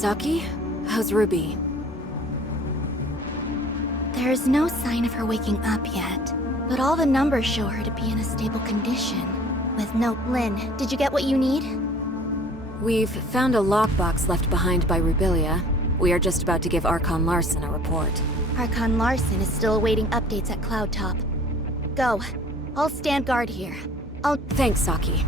Saki? How's Ruby? There's no sign of her waking up yet, but all the numbers show her to be in a stable condition. With no... Lynn, did you get what you need? We've found a lockbox left behind by Rubilia. We are just about to give Archon Larson a report. Archon Larson is still awaiting updates at Cloud Top. Go. I'll stand guard here. Thanks, Saki.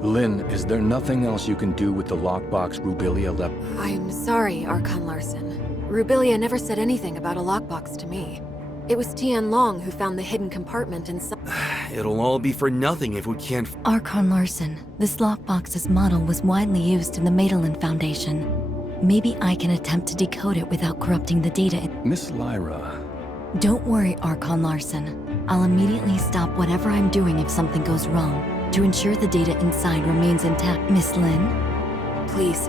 Lynn, is there nothing else you can do with the lockbox Rubilia left? I'm sorry, Archon Larson. Rubilia never said anything about a lockbox to me. It was Tian Long who found the hidden compartment inside. It'll all be for nothing if we can't... Archon Larson, this lockbox's model was widely used in the Madelin Foundation. Maybe I can attempt to decode it without corrupting the data. Miss Lyra... Don't worry, Archon Larson. I'll immediately stop whatever I'm doing if something goes wrong, to ensure the data inside remains intact. Miss Lynn? Please.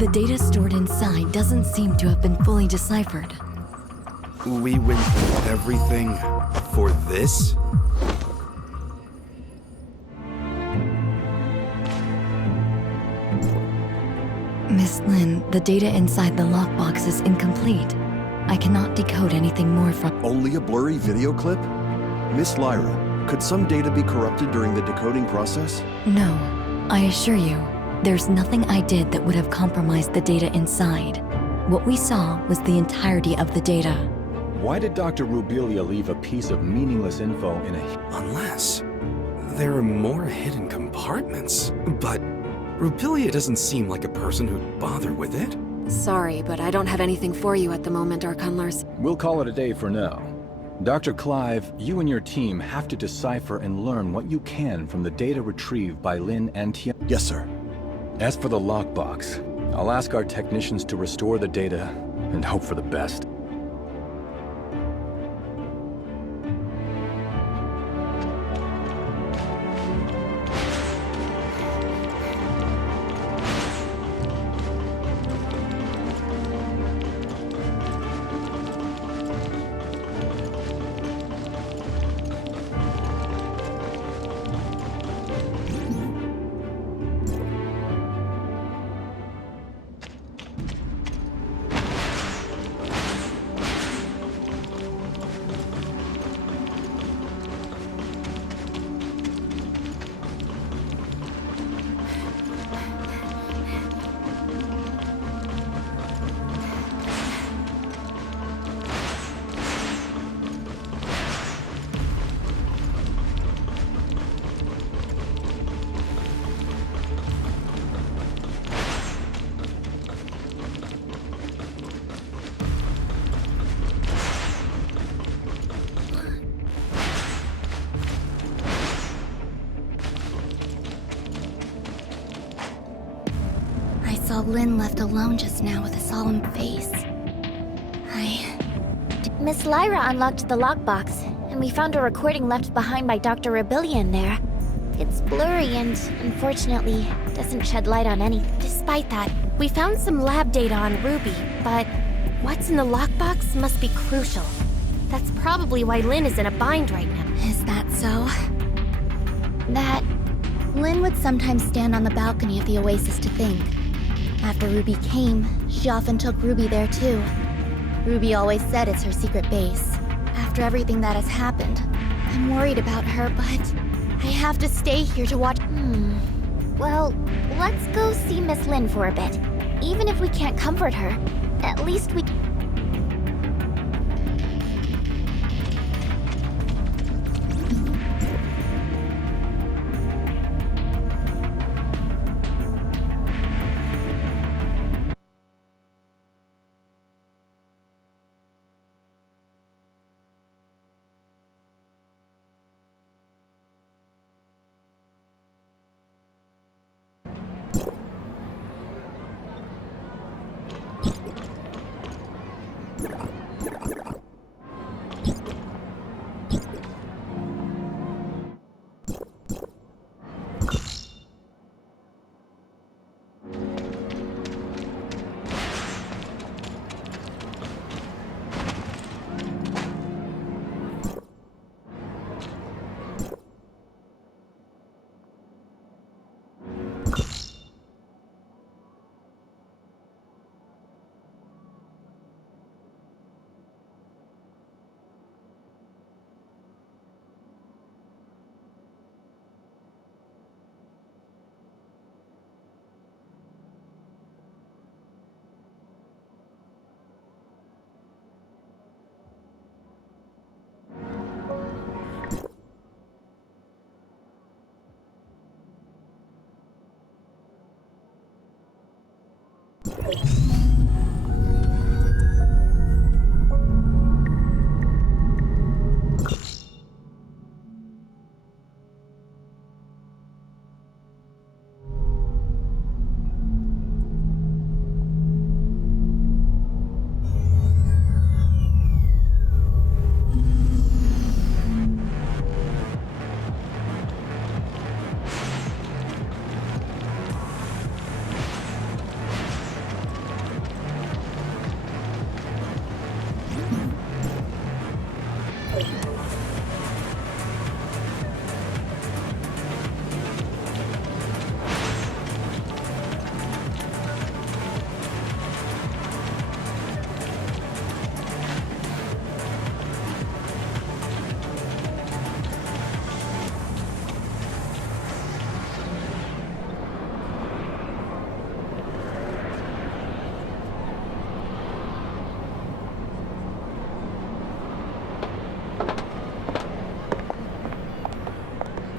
The data stored inside doesn't seem to have been fully deciphered. We went through everything for this? Miss Lynn, the data inside the lockbox is incomplete. I cannot decode anything more from... Only a blurry video clip? Miss Lyra, could some data be corrupted during the decoding process? No, I assure you, there's nothing I did that would have compromised the data inside. What we saw was the entirety of the data. Why did Dr. Rubilia leave a piece of meaningless info in a... Unless... there are more hidden compartments. But Rubilia doesn't seem like a person who'd bother with it. Sorry, but I don't have anything for you at the moment, Archon Larson. We'll call it a day for now. Dr. Clive, you and your team have to decipher and learn what you can from the data retrieved by Lynn and Tian. Yes, sir. As for the lockbox, I'll ask our technicians to restore the data and hope for the best. saw Lynn left alone just now with a solemn face. Miss Lyra unlocked the lockbox, and we found a recording left behind by Dr. Rubilia in there. It's blurry and, unfortunately, doesn't shed light on anything. Despite that, we found some lab data on Ruby, but what's in the lockbox must be crucial. That's probably why Lynn is in a bind right now. Is that so? Lynn would sometimes stand on the balcony of the Oasis to think. After Ruby came, she often took Ruby there too. Ruby always said it's her secret base. After everything that has happened, I'm worried about her, but I have to stay here to watch. Well, let's go see Miss Lynn for a bit. Even if we can't comfort her, at least we...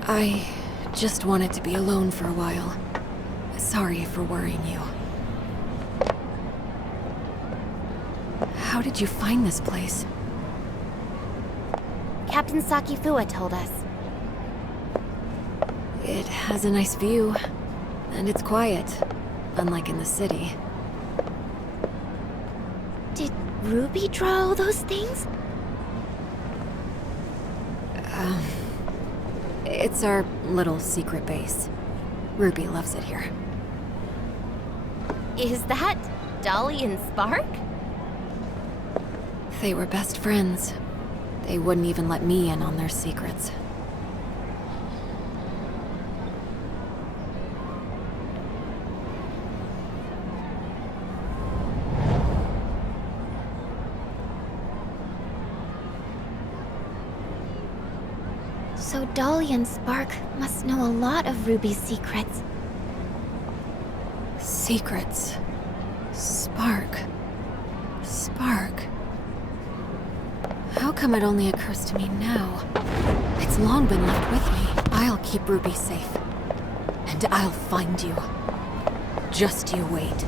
I just wanted to be alone for a while. Sorry for worrying you. How did you find this place? Captain Sakifua told us. It has a nice view, and it's quiet, unlike in the city. Did Ruby draw all those things? It's our little secret base. Ruby loves it here. Is that Dolly and Spark? They were best friends. They wouldn't even let me in on their secrets. So Dolly and Spark must know a lot of Ruby's secrets. Secrets. Spark. How come it only occurs to me now? It's long been left with me. I'll keep Ruby safe. And I'll find you. Just you wait.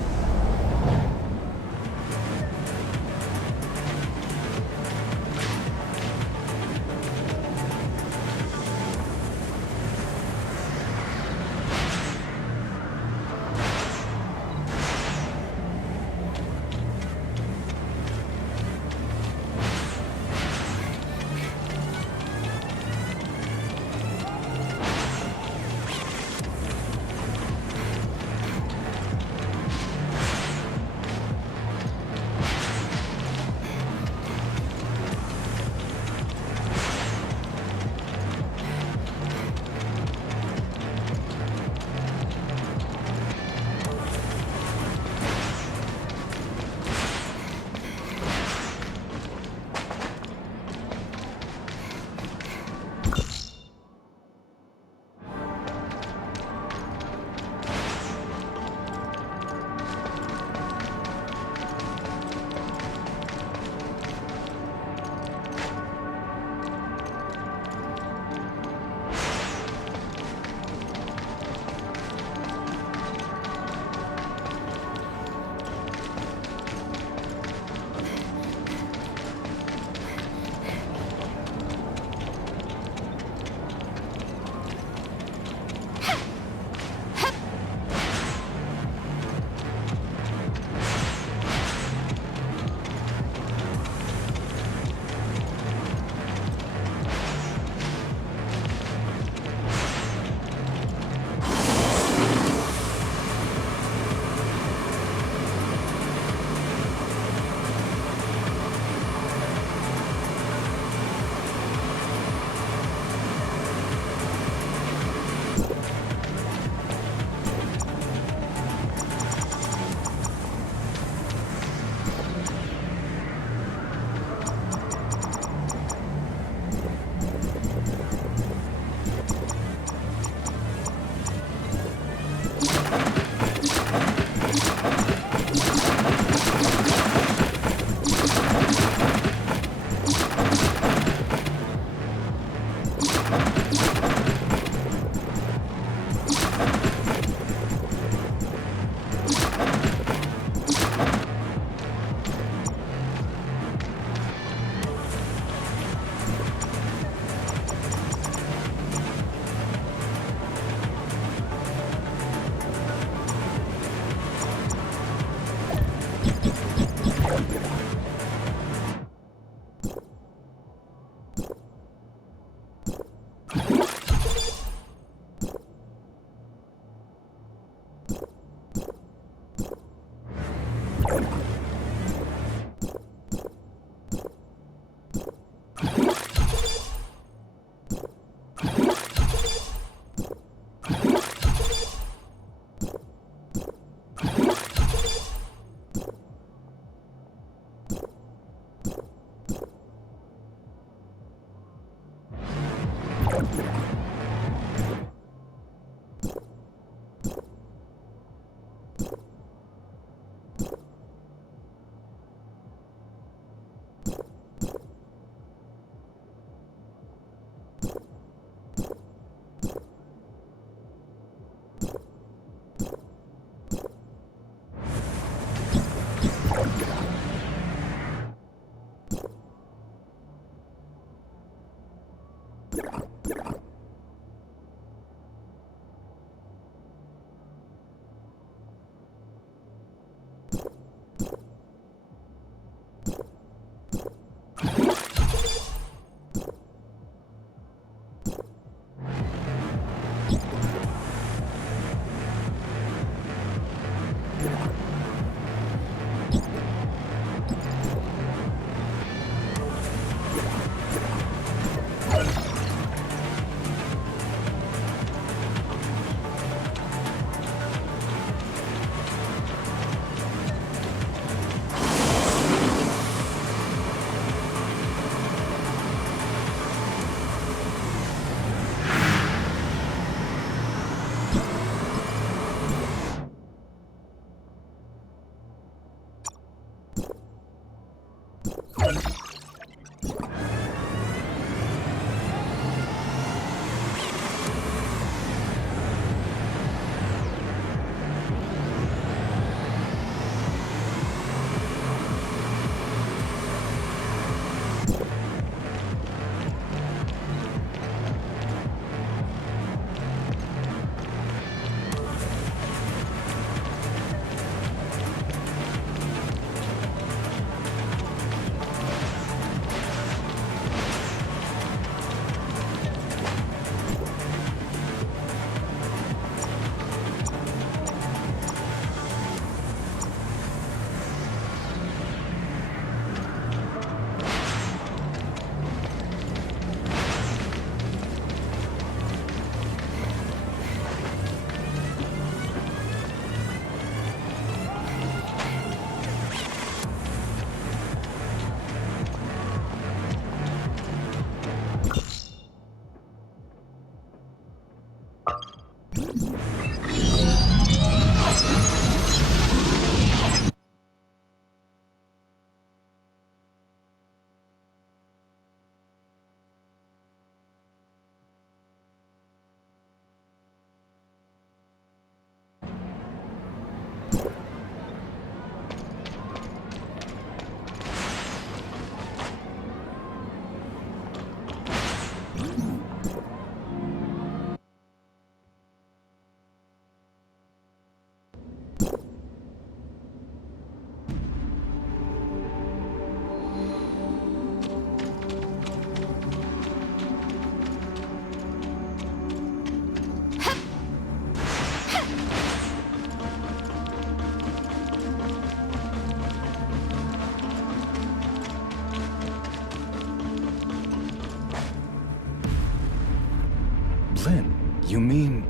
Lynn, you mean...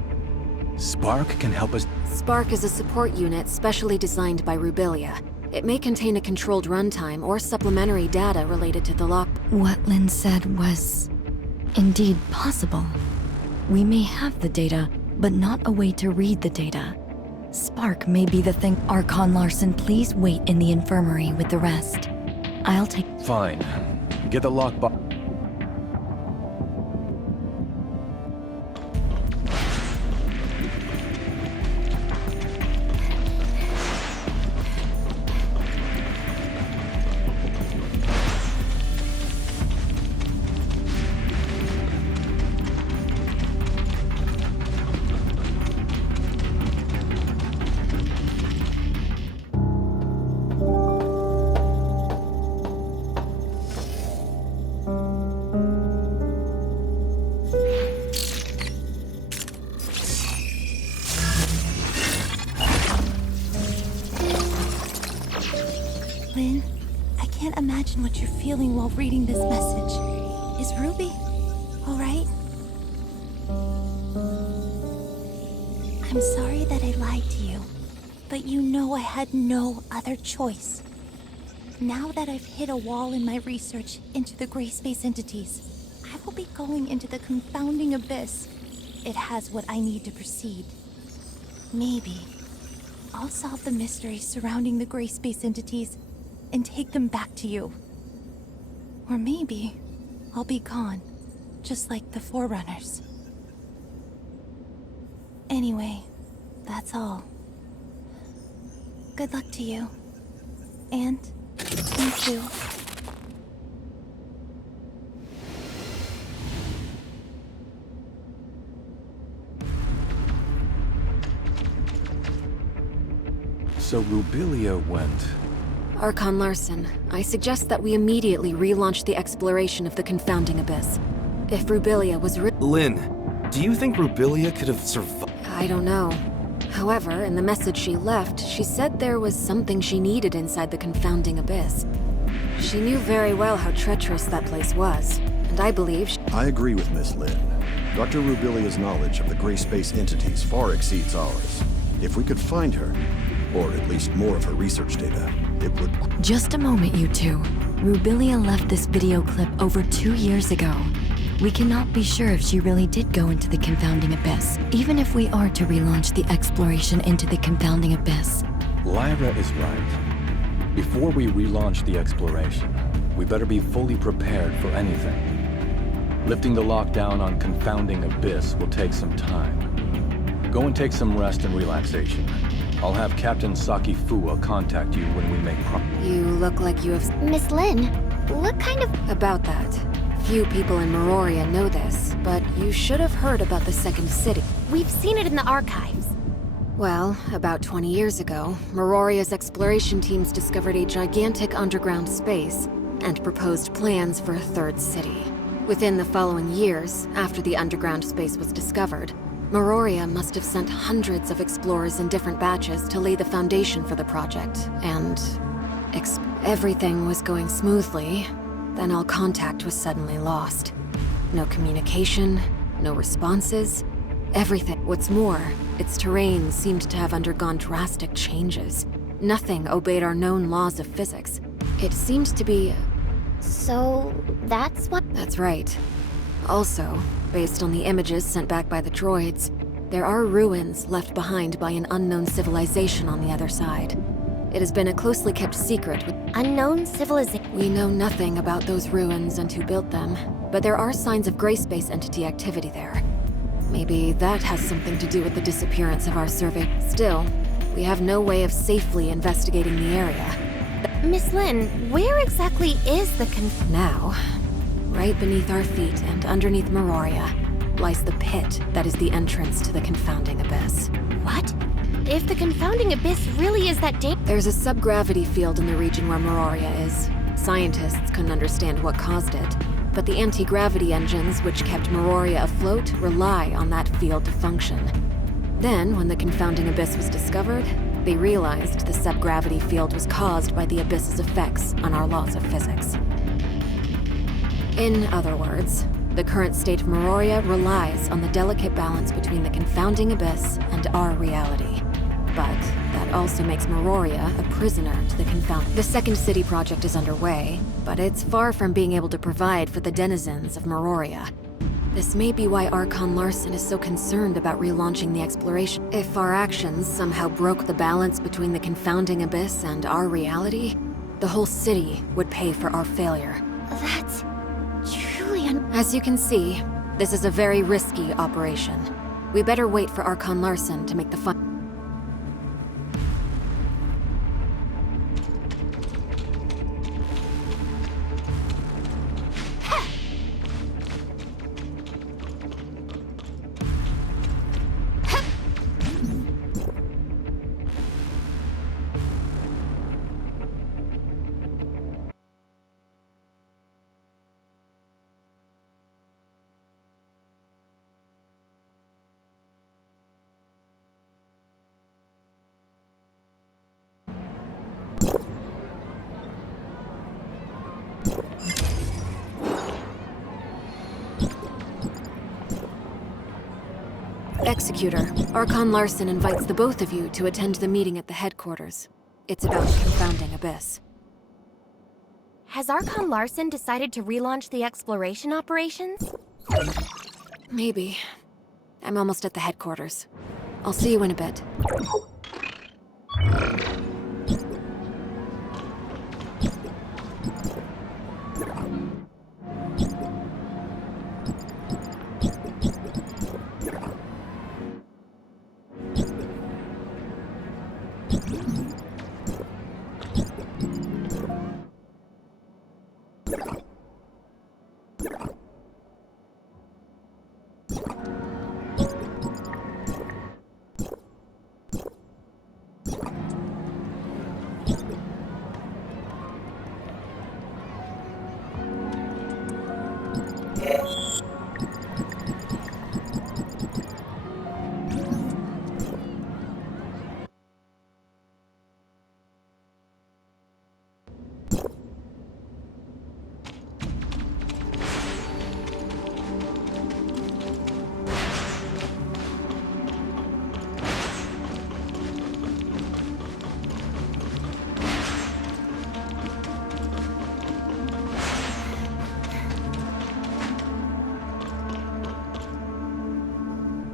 Spark can help us... Spark is a support unit specially designed by Rubilia. It may contain a controlled runtime or supplementary data related to the lock. What Lynn said was indeed possible. We may have the data, but not a way to read the data. Spark may be the thing. Archon Larson, please wait in the infirmary with the rest. I'll take... Fine. Get the lockbox... imagine what you're feeling while reading this message. Is Ruby all right? I'm sorry that I lied to you, but you know I had no other choice. Now that I've hit a wall in my research into the gray space entities, I will be going into the confounding abyss. It has what I need to proceed. Maybe I'll solve the mysteries surrounding the gray space entities and take them back to you. Or maybe I'll be gone, just like the Forerunners. Anyway, that's all. Good luck to you. And you too. So Rubilia went. Archon Larson, I suggest that we immediately relaunch the exploration of the confounding abyss. If Rubilia was Lynn, do you think Rubilia could have survived? I don't know. However, in the message she left, she said there was something she needed inside the confounding abyss. She knew very well how treacherous that place was, and I believe I agree with Miss Lynn. Dr. Rubilia's knowledge of the gray space entities far exceeds ours. If we could find her, or at least more of her research data, it would... Just a moment, you two. Rubilia left this video clip over 2 years ago. We cannot be sure if she really did go into the confounding abyss, even if we are to relaunch the exploration into the confounding abyss. Lyra is right. Before we relaunch the exploration, we better be fully prepared for anything. Lifting the lockdown on confounding abyss will take some time. Go and take some rest and relaxation. I'll have Captain Saki Fua contact you when we make you look like you have... Miss Lynn, what kind of... About that. Few people in Meroria know this, but you should have heard about the Second City. We've seen it in the archives. Well, about 20 years ago, Meroria's exploration teams discovered a gigantic underground space and proposed plans for a third city. Within the following years, after the underground space was discovered, Meroria must have sent hundreds of explorers in different batches to lay the foundation for the project, and... everything was going smoothly. Then all contact was suddenly lost. No communication, no responses, everything. What's more, its terrain seemed to have undergone drastic changes. Nothing obeyed our known laws of physics. It seemed to be... So, that's what... That's right. Also, based on the images sent back by the droids, there are ruins left behind by an unknown civilization on the other side. It has been a closely kept secret with... Unknown civilization. We know nothing about those ruins and who built them, but there are signs of gray space entity activity there. Maybe that has something to do with the disappearance of our survey. Still, we have no way of safely investigating the area. Miss Lynn, where exactly is the Now, right beneath our feet and underneath Meroria, lies the pit that is the entrance to the confounding abyss. What? If the confounding abyss really is that There's a subgravity field in the region where Meroria is. Scientists couldn't understand what caused it, but the anti-gravity engines which kept Meroria afloat rely on that field to function. Then, when the confounding abyss was discovered, they realized the subgravity field was caused by the abyss's effects on our laws of physics. In other words, the current state of Meroria relies on the delicate balance between the confounding abyss and our reality. But that also makes Meroria a prisoner to the The Second City project is underway, but it's far from being able to provide for the denizens of Meroria. This may be why Archon Larson is so concerned about relaunching the exploration. If our actions somehow broke the balance between the confounding abyss and our reality, the whole city would pay for our failure. That's... truly As you can see, this is a very risky operation. We better wait for Archon Larson to make the fun. Executor, Archon Larson invites the both of you to attend the meeting at the headquarters. It's about the confounding abyss. Has Archon Larson decided to relaunch the exploration operations? Maybe. I'm almost at the headquarters. I'll see you in a bit.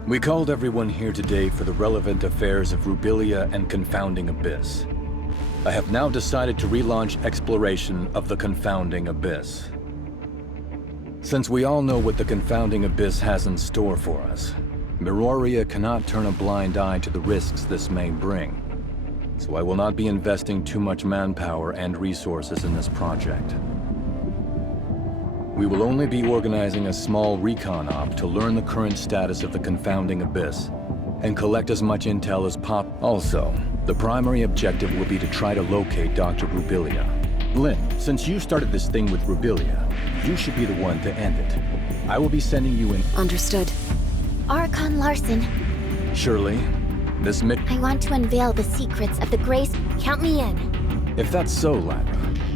We called everyone here today for the relevant affairs of Rubilia and Confounding Abyss. I have now decided to relaunch exploration of the Confounding Abyss. Since we all know what the Confounding Abyss has in store for us, Miroria cannot turn a blind eye to the risks this may bring. So I will not be investing too much manpower and resources in this project. We will only be organizing a small recon op to learn the current status of the Confounding Abyss and collect as much intel as Also, the primary objective will be to try to locate Dr. Rubilia. Lynn, since you started this thing with Rubilia, you should be the one to end it. I will be sending you in... Understood. Archon Larson, Shirley, this I want to unveil the secrets of the Grace. Count me in. If that's so, Lyra,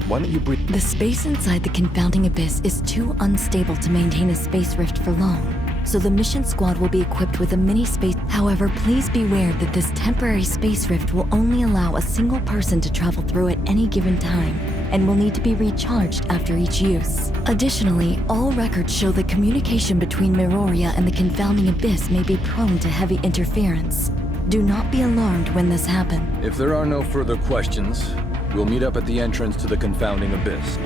why don't you breathe... The space inside the Confounding Abyss is too unstable to maintain a space rift for long, so the mission squad will be equipped with a mini space. However, please beware that this temporary space rift will only allow a single person to travel through at any given time, and will need to be recharged after each use. Additionally, all records show that communication between Miroria and the Confounding Abyss may be prone to heavy interference. Do not be alarmed when this happens. If there are no further questions, we'll meet up at the entrance to the Confounding Abyss.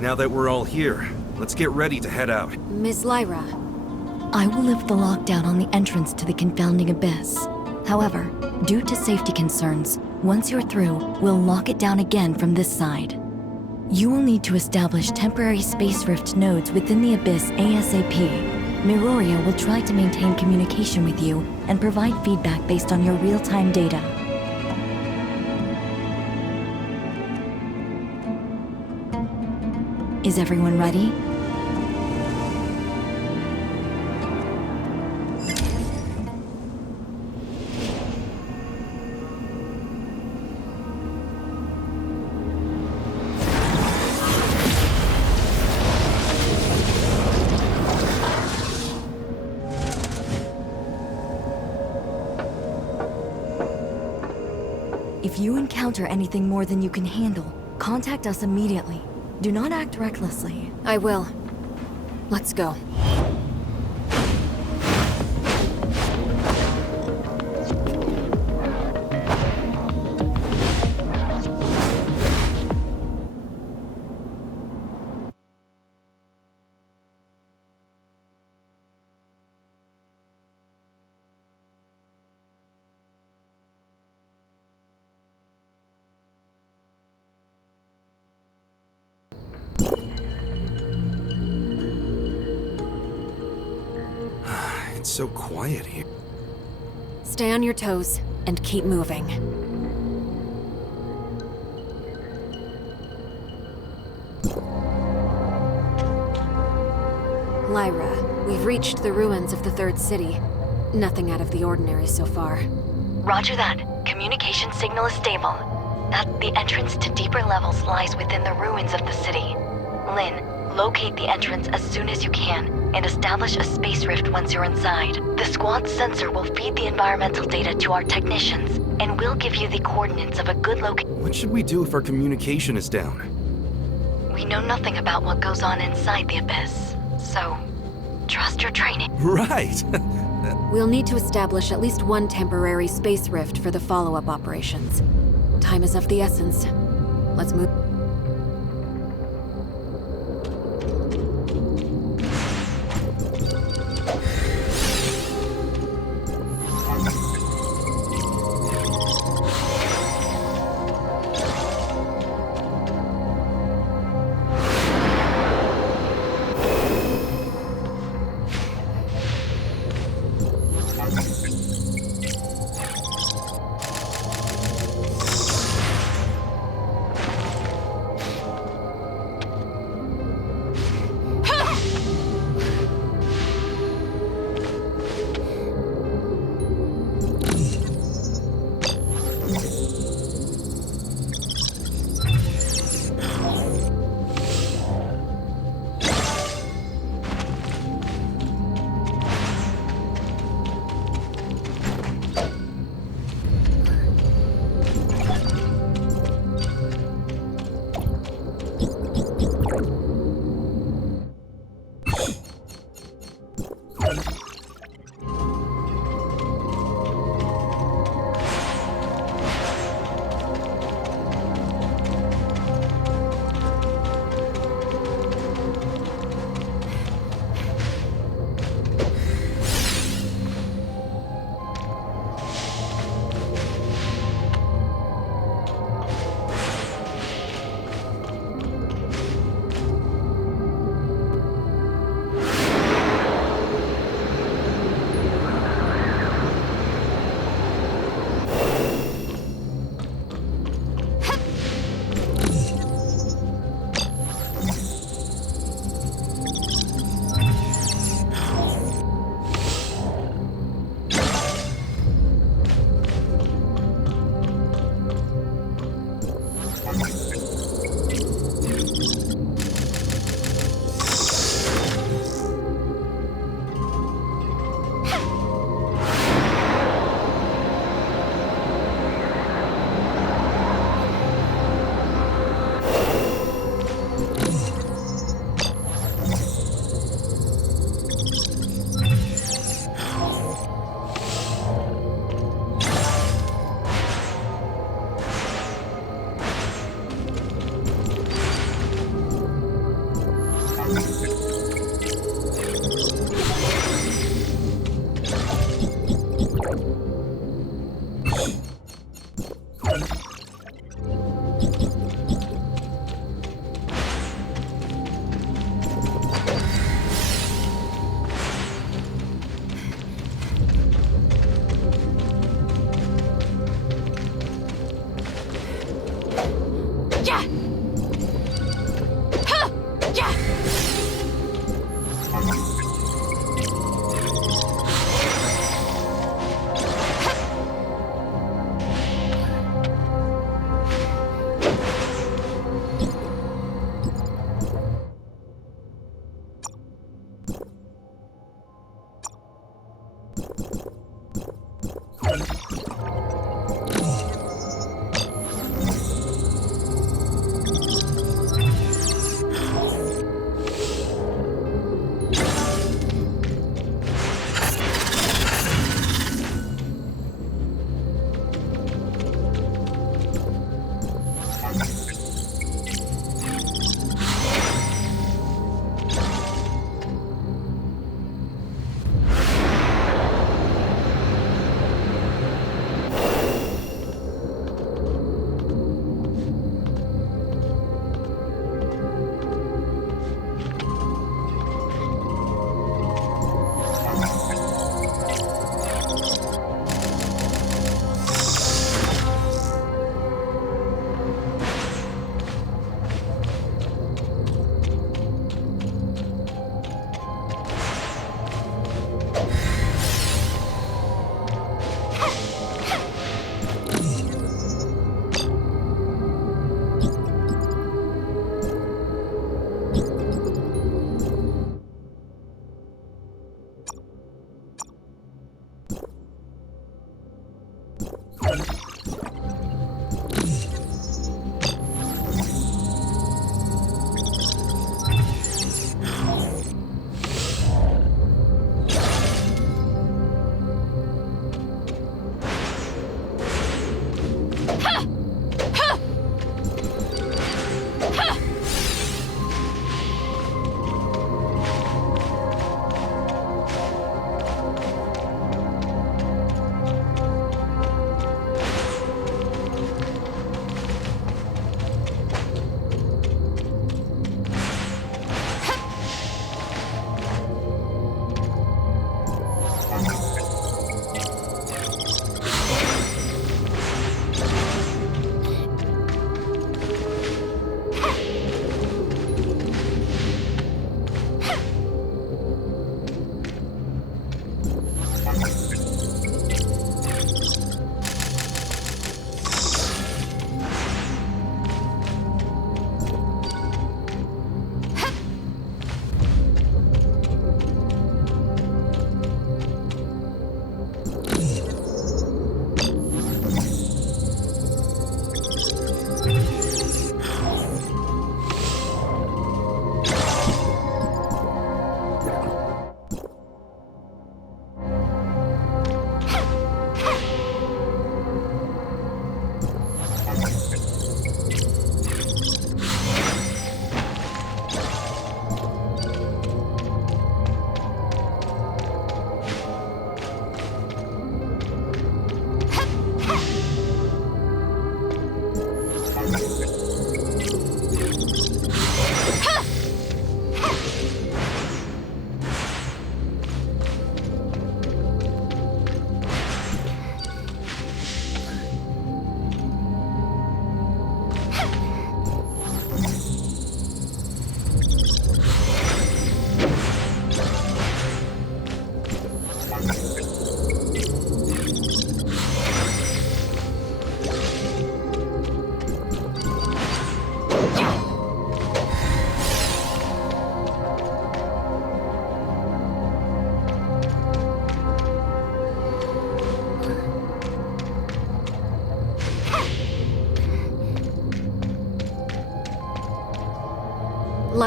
Now that we're all here, let's get ready to head out. Miss Lyra, I will lift the lockdown on the entrance to the confounding abyss. However, due to safety concerns, once you're through, we'll lock it down again from this side. You will need to establish temporary space rift nodes within the abyss ASAP. Miroria will try to maintain communication with you and provide feedback based on your real-time data. Is everyone ready? If you encounter anything more than you can handle, contact us immediately. Do not act recklessly. I will. Let's go. It's so quiet here. Stay on your toes and keep moving. Lyra, we've reached the ruins of the Third City. Nothing out of the ordinary so far. Roger that. Communication signal is stable. The entrance to deeper levels lies within the ruins of the city. Lynn, locate the entrance as soon as you can, and establish a space rift once you're inside. The squad's sensor will feed the environmental data to our technicians, and we'll give you the coordinates of a good location. What should we do if our communication is down? We know nothing about what goes on inside the abyss, so trust your training. Right! We'll need to establish at least one temporary space rift for the follow-up operations. Time is of the essence. Let's move.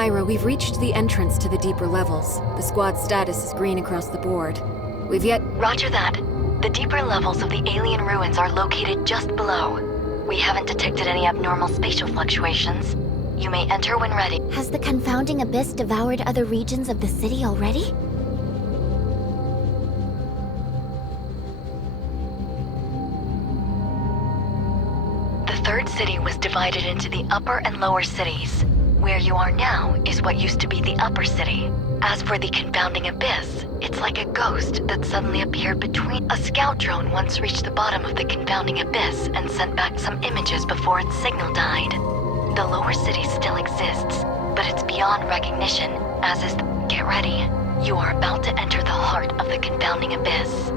Myra, we've reached the entrance to the deeper levels. The squad's status is green across the board. We've yet... Roger that. The deeper levels of the alien ruins are located just below. We haven't detected any abnormal spatial fluctuations. You may enter when ready. Has the confounding abyss devoured other regions of the city already? The third city was divided into the upper and lower cities. Where you are now is what used to be the upper city. As for the confounding abyss, it's like a ghost that suddenly appeared between. A scout drone once reached the bottom of the confounding abyss and sent back some images before its signal died. The lower city still exists, but it's beyond recognition, as is the... Get ready. You are about to enter the heart of the confounding abyss.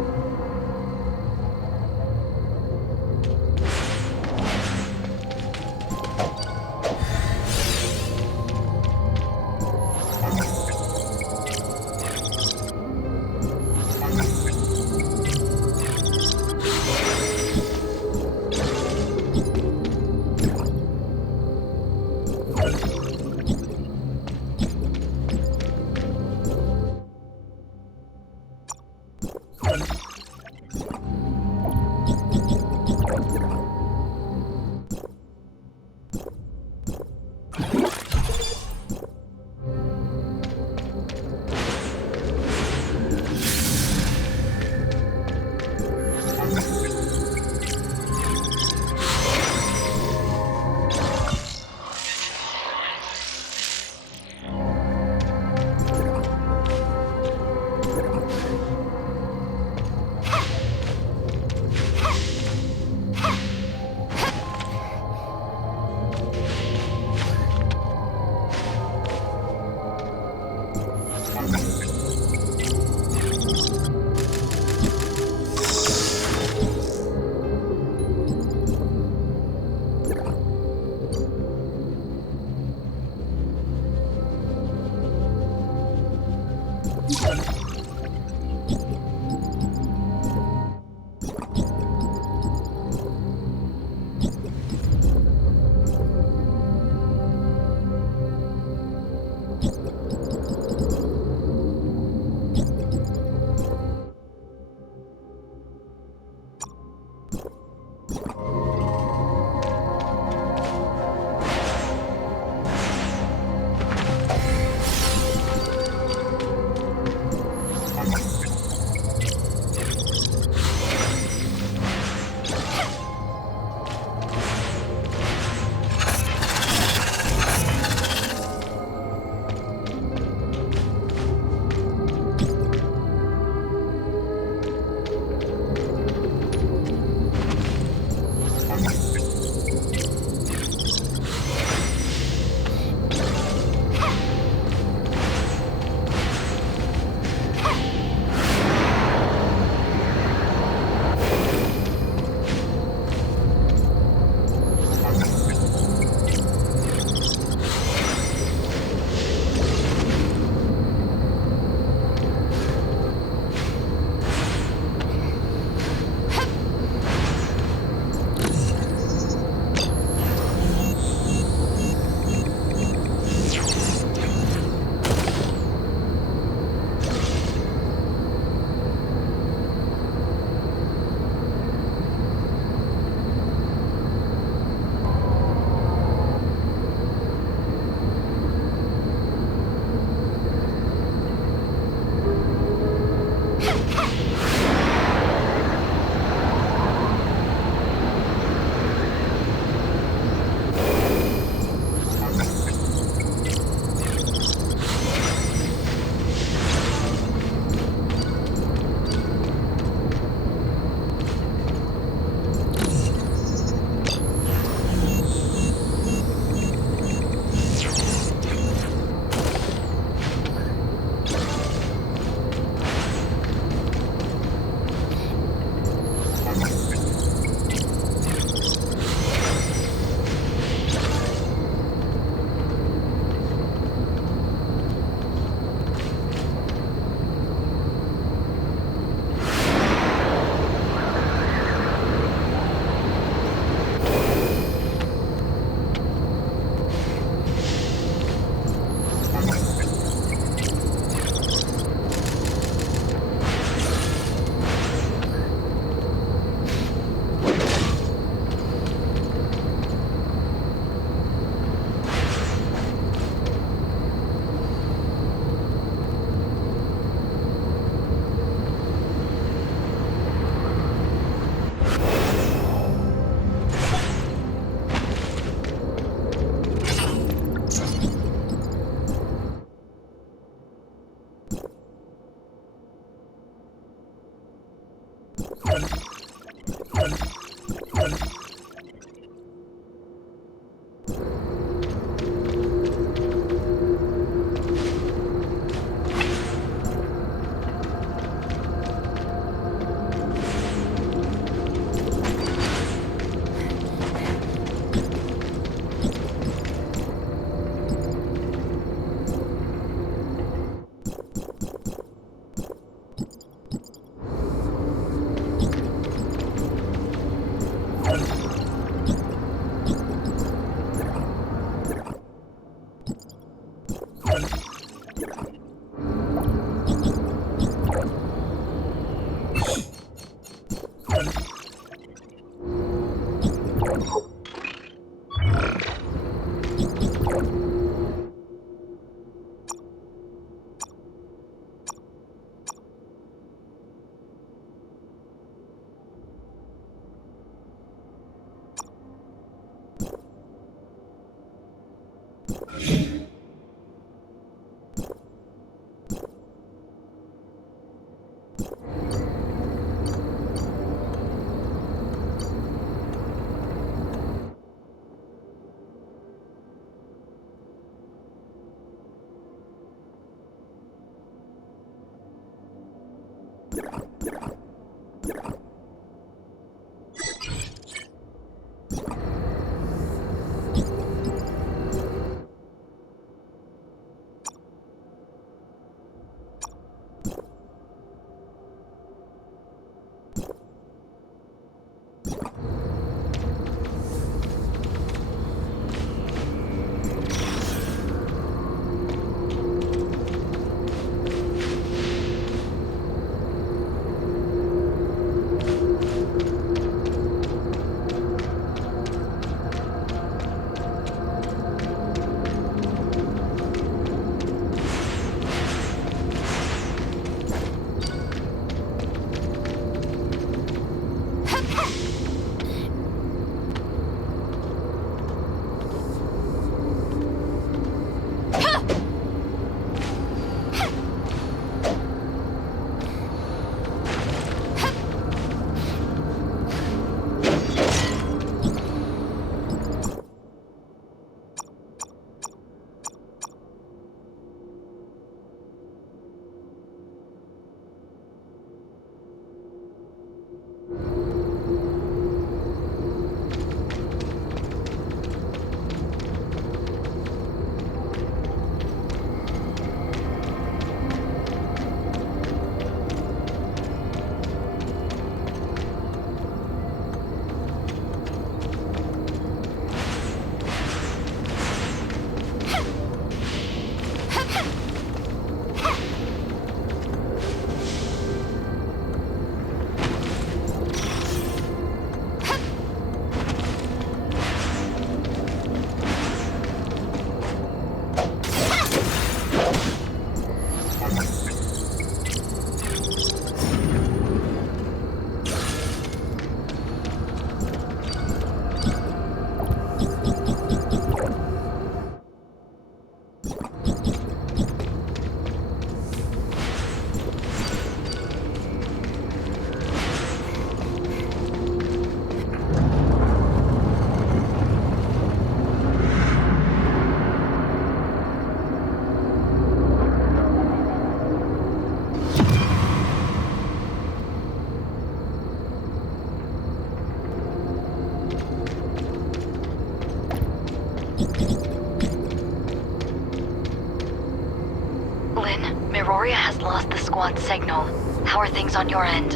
Aurora has lost the squad signal. How are things on your end?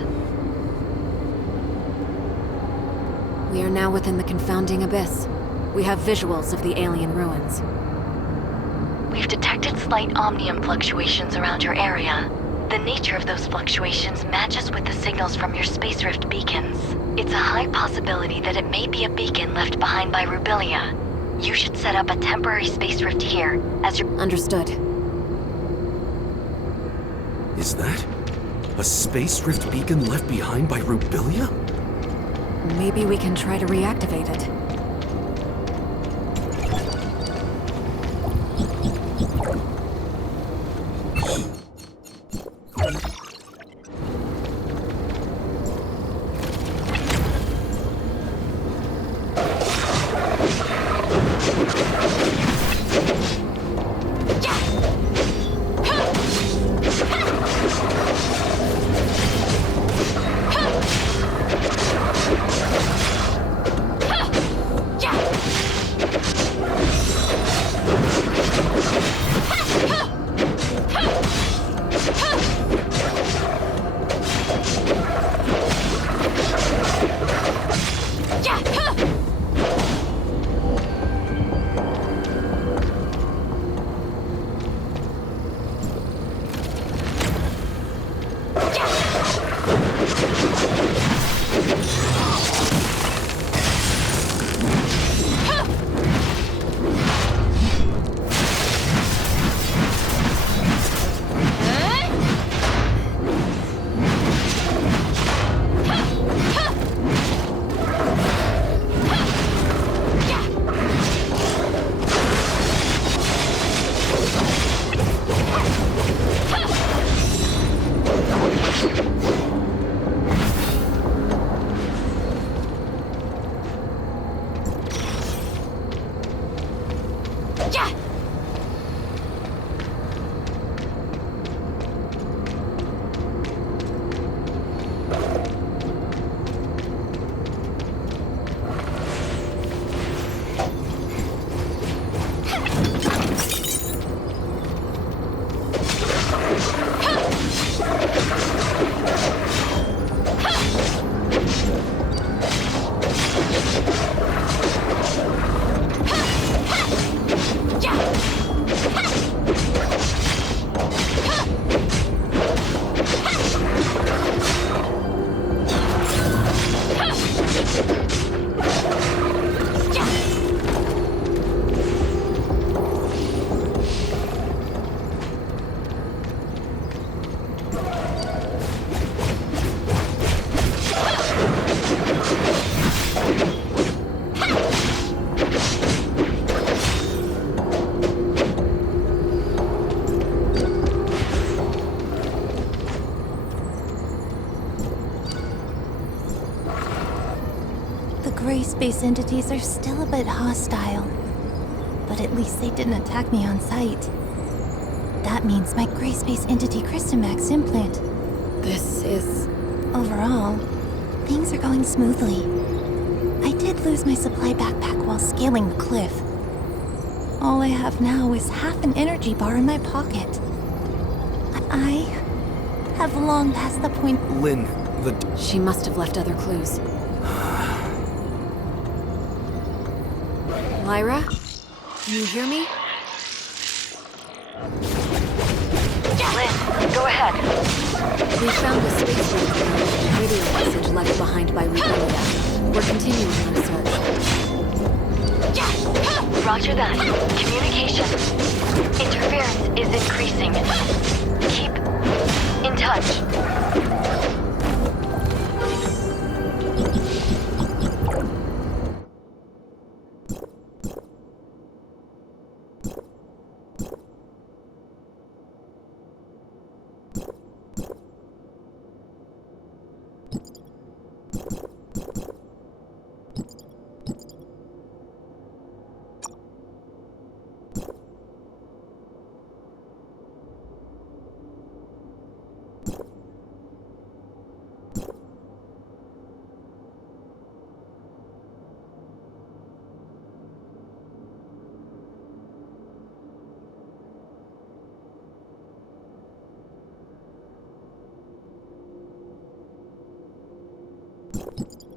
We are now within the confounding abyss. We have visuals of the alien ruins. We've detected slight omnium fluctuations around your area. The nature of those fluctuations matches with the signals from your space rift beacons. It's a high possibility that it may be a beacon left behind by Rubilia. You should set up a temporary space rift here, as your— Understood. Is that a space rift beacon left behind by Rubilia? Maybe we can try to reactivate it. space entities are still a bit hostile. But at least they didn't attack me on sight. That means my gray space entity Crystamax implant. This is... Overall, things are going smoothly. I did lose my supply backpack while scaling the cliff. All I have now is half an energy bar in my pocket. I have long passed the point. Lynn, She must have left other clues. Lyra? Can you hear me? Lynn, go ahead. We found a space radio message left behind by Rubelia. We're continuing our search. Roger that. Communication. Interference is increasing. Keep in touch. You